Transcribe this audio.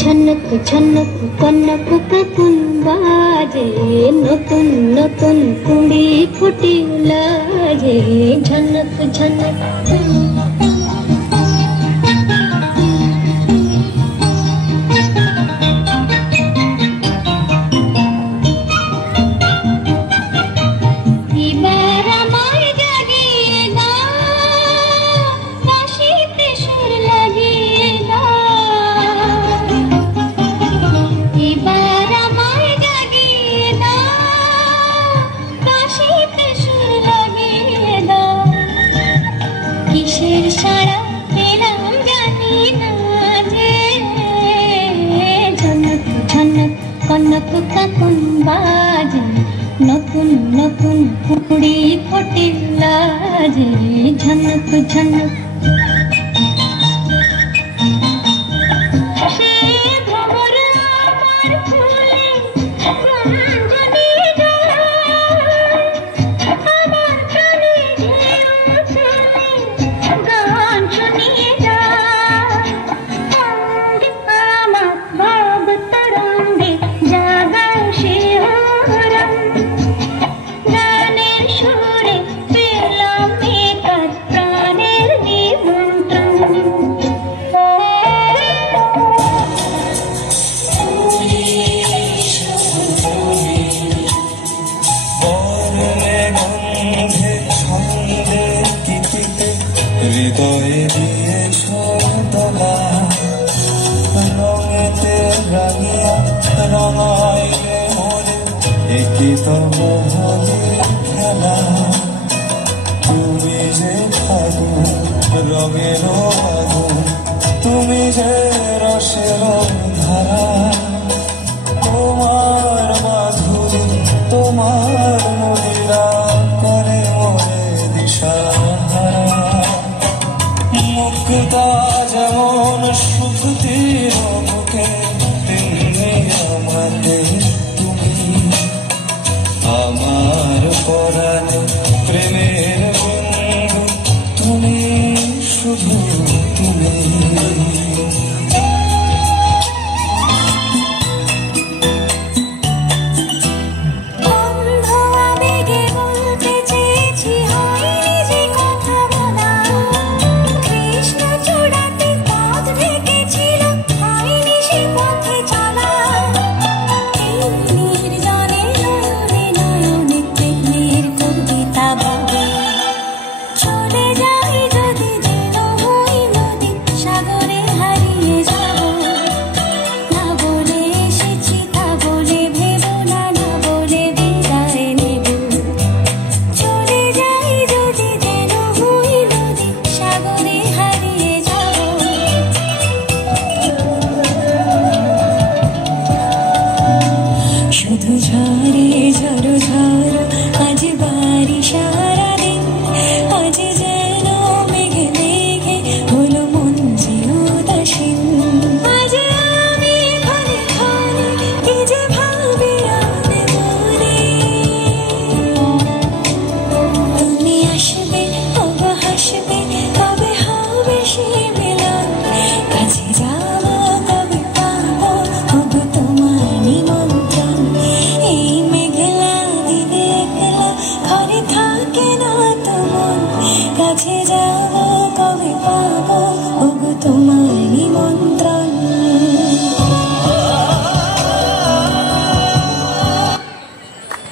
ঝনক ঝনক কনক কাকুন বাজে, নতুন নতুন কুড়ি ফুটিল যে। ঝনক ঝনক কনক কাকুন বাজে, নতুন নতুন কুড়ি ফুটিল যে। ঝনক ঝনক হৃদয়ে দিয়েছ দোলা, রঙেতে রাঙিয়া রঙাইলে মোরে একই তো মোহনের খেলা। তুমি যে ফাগুন রঙের আগুন, তুমি যে রসের ধারা, তোমার মাধুরী তোমার মদিরা করে মোরে দিশাহারা। মুক্তা যেমন সুখ দিও বুকে, তেমনি আমাকে তুমি আমার পরাণে প্রেমের বন্ধু, তুমি শুধু তুমি। শুধু ঝরে ঝরো ঝরো আজ বারিশ সারাদিন, আজ যেন মেঘে মেঘে হলো মন যে উদাসীন। আজ আমি ক্ষণে ক্ষণে কি যে ভাবি আনে মনে, তুমি আসবে ওগো হাসবে, কবে হবে সে মিলন, কাছে যাবো কবে পাবো ওগো তোমার নিমন্ত্রণ। এই মেঘলা দিনে একলা ঘরে থাকে না তো মন, কাছে যাবো